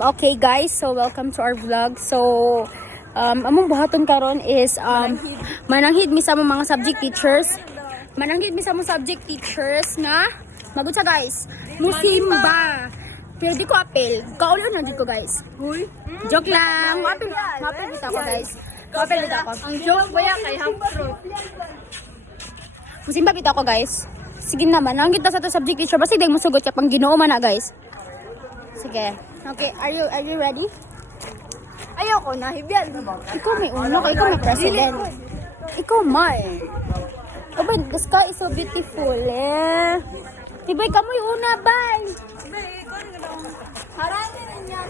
Okay guys, so welcome to our vlog. So among buhaton karon is mananghid mi sa among mga subject teachers. Mananghid mi sa among subject teachers nga magud sa guys. Musimba. Pero di ko apel. Kaulo na di ko guys. Huy. Joke lang. Apel bitaw ko guys. Apel bitaw ko. Ang joke ba yan kay half fruit? Musimba bitaw ko guys. Sige naman, nanggid ta sa to subject teacher. Basta dahil masugot ka pang Ginoo man na guys. Sige. Okay, are you ready? Ayoko na, hibyan. Ikaw may uno, ikaw may president. Ikaw may. Oh, the sky is so beautiful, eh. Tibay, kamoy una, bay. Harangin niya,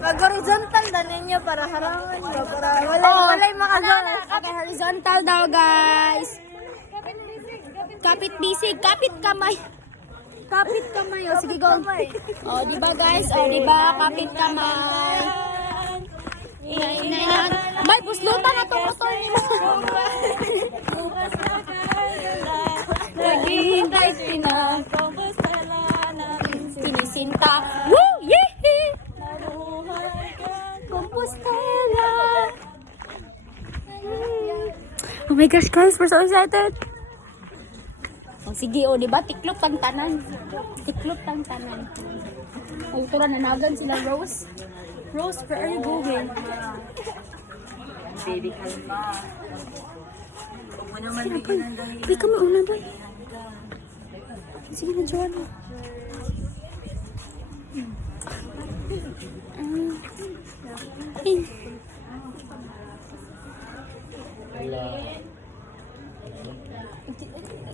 mag-horizontal na ninyo para harangan nyo. Para walay makagawa. Okay, horizontal daw, guys. Kapit bisig, kapit kamay. Kapit kamay, oh, sige, go. Oh, diba, guys? Oh, diba? Kapit kamay. Inay. Bay, buslutan na to, motor nila. Naghihintay sila. Sinisinta. Woo! Yee! Compostela. Oh my gosh, guys, we're so excited. Oh, sige, oh, diba? Tiklop tang tanan. Tiklop tang tanan. Oh, ito na nanagan sila, Rose. Rose, where are you going? Baby, kalma. Huwag mo naman bigyan ng dahil. Ikaw may una ba? Sige na, Joanna.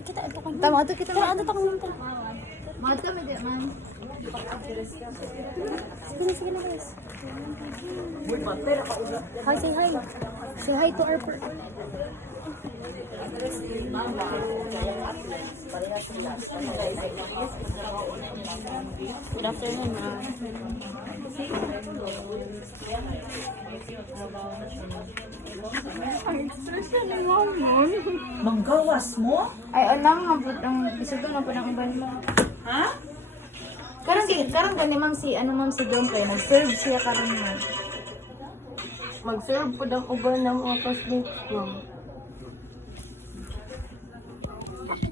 Kita ito kan. Tama ito kita. Ano ta kung ta? Mata mo di, ma'am. Sige na guys. Hi, say hi. Say hi to our Good afternoon, ma'am. Manggawas mo? Ay, anang ang isudo na po ng uban mo. Ha? Karang gani ma'am si Dom kay nag-serve siya karon mo. Mag-serve po ng uban ng mga classmates ko.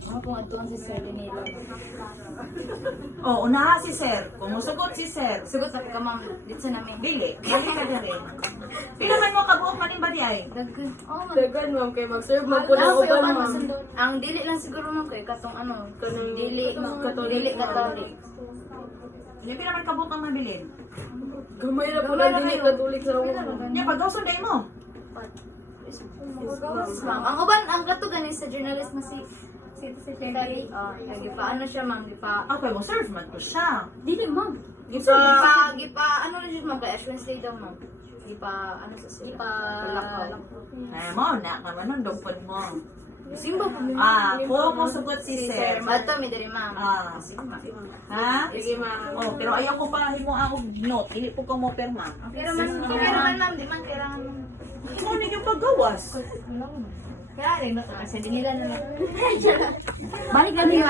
Ako kung ato si Sir nila. Oo, unaha si Sir. Kumusugot si Sir. Sugot ako ka ma'am, dito sa namin. Dili. Dili ka dili. Pila man mo kabuok man ba di ay? Daghan. Oh, Dagan ma'am, kay mag-serve man po ng Ako uban yung ma'am. masundot. Ang dili lang siguro ma'am kay katong dili Catholic. Hindi pila man kabuok ang mabilin. Gamay na po na hindi katulik sa uban. Nya pag sunday mo. Ma'am, ang uban ang kato gani sa journalist na si Terry. Gipa siya ma'am, gipa. Okay mo serve man ko siya. Dili, ma'am. Gipa ano na siya ma'am kay Ashwin Day daw ma'am. Gipa Ay mo na ka man dugpod mo. Simba po ma'am. Ko sugot si Sir. Bato mi diri ma'am. Ha? Sige ma'am. Oh, pero ayaw ko pa himo ang note. Dili po ko mo perma. Pero man ma'am, di man kailangan ma'am. Imo ni yung paggawas. Kaya rin, kasi di nila na. Balik lang nila.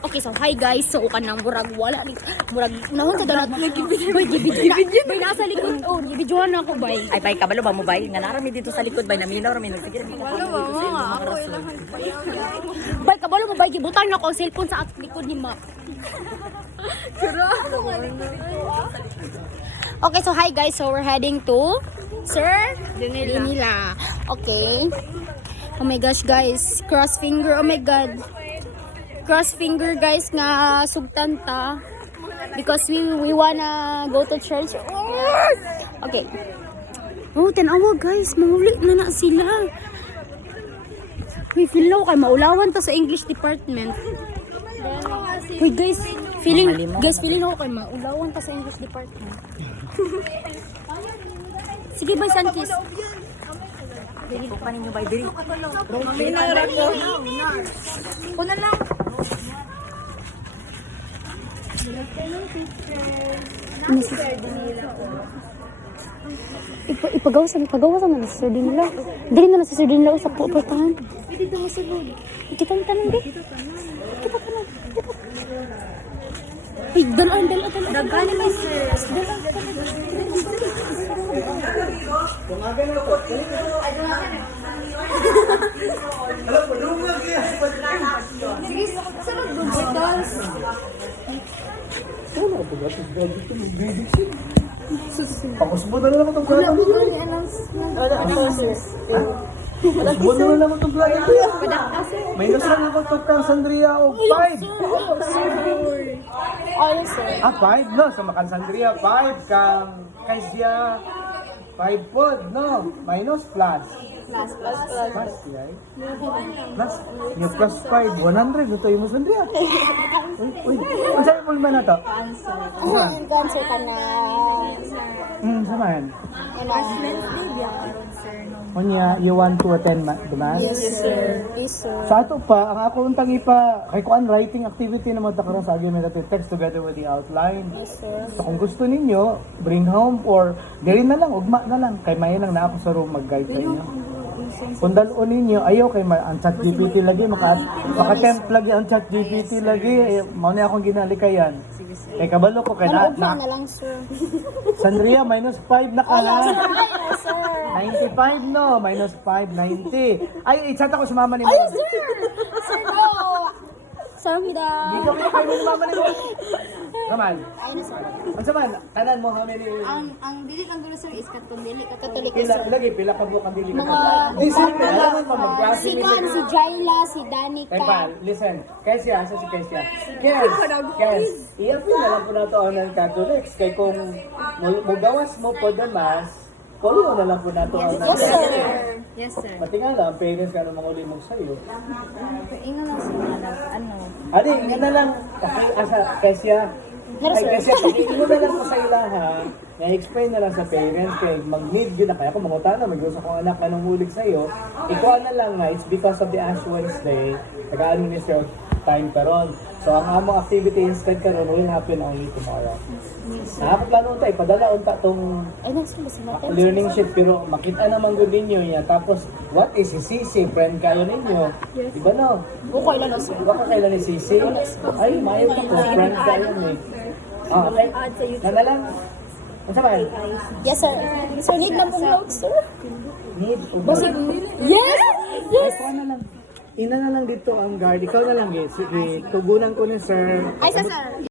Okay, so hi guys. So kanang murag wala ni murag nahon ta dalat nagibidyo. Bay nasa likod. Oh, gibidyohan ako bay. Ay, bay, kabalo ba mo, bay? Nga narami dito sa likod, bay. Naminaw rami. Nagsigil dito sa mga rason. Bay kabalo mo bay gibutan na ko ang cellphone sa likod ni Ma. Okay, so hi guys. So we're heading to Sir Dinila. Okay. Oh my gosh, guys. Cross finger. Oh my god. Cross finger guys nga sugtan ta because we wanna go to church. Okay. Oh, tanawa guys, mangulit na sila. We feel low kay maulawan ta sa English department. Wait guys, feeling ako kay maulawan ta sa English department. Sige ba Sankis? Bukan ninyo, bay, diri. Una lang. Ipagawasan na si Sir Dinila. Dili na si Sir Dinila sa pupuntahan. Dito mo sulod. Kita tanan di. Kita tanan. Ay, dalaan. Dagani may sir. Sige, sulod dun si Tons. Pakusbo na lang itong vlog. Pakusbo na lang itong vlog. Minus lang yung pagtukang Sandria o 5. Ay, sir. 5 no? Sa Makan Sandria, 5 kang Kaisya, 5 pod, no? Minus plus. Plus, yay. Plus, yung plus 5, 100. Ito yung Sandria. Uy, ang sabi mo naman na to? Ang cancer ka na. Samahan. Sir, no. Kunya, you want to attend the mass? Yes, sir. Yes, sir. Sa ato pa, ang ako untang ipa, kay kuan writing activity naman ta karon sa argumentative text together with the outline. Yes, sir. So kung gusto ninyo, bring home or diri na lang, ugma na lang. Kay may nang naa ko sa room mag-guide sa inyo. Kung dalon ninyo, ayaw kay ang chat GPT lagi, maka-tempt lagi ang chat GPT lagi. Mao ni akong ginalikayan. Kay kabalo ko kay Ano na na lang, sir. Sandria, minus 5 na ka ha. Ay, sir. 95 no, minus 5, 90. Ay, i-chat ako sa mama ni mo. Sir, go. Sorry da. Hindi ka kayo ni mama ni mo. Raman, Ay, na, sir. ang saman, tanan mo how many? Ang dili lang gulo sir is katong dili Katolik, Pila, sir. lagi, pila ka buok ang dili ka. Mga Listen, alam mo, mag-klase si ni Juan, si Jaila, si Danica. Kay Pal, listen. Kaysa, asa si Kaysa? Kes, i-appeal na lang po na ito ang ng Catholics. Kay kung magawas mo po the mass, follow na lang po na ito ang ng Yes, sir. Catholics. Yes sir. Pati nga lang, parents ka na manguli mong sa'yo. Ingon lang sila ano. Adi, nga na lang, asa, Kaysa, ay kasi mo na lang ko sa ilaha, na-explain na lang sa parents kay mag-need yun na kaya kung mangutana, mag-iwas akong anak na nung sa'yo, ikaw na lang nga, it's because of the Ash Wednesday, nag-administer time karon. So ang among activity instead karon will happen only tomorrow. Nakaplano tayo, padala unta tong Ay, nasa ba si Martin? learning sheet pero makita naman gud ninyo niya. Tapos what is si Sisi? Friend kayo ninyo. Di ba no? Bukay lang, sir. Di ba ka kailan ni Sisi? Ay, mayo ka po. Friend kayo ni. Ah, okay. Nanalang. Ano ba? Yes, sir. Sir, need lang pong notes, sir. Need. Yes! Ay, kuha na lang. Ina na lang dito ang guard. Ikaw na lang, sige. Tugunan ko ni sir. Ay, sir.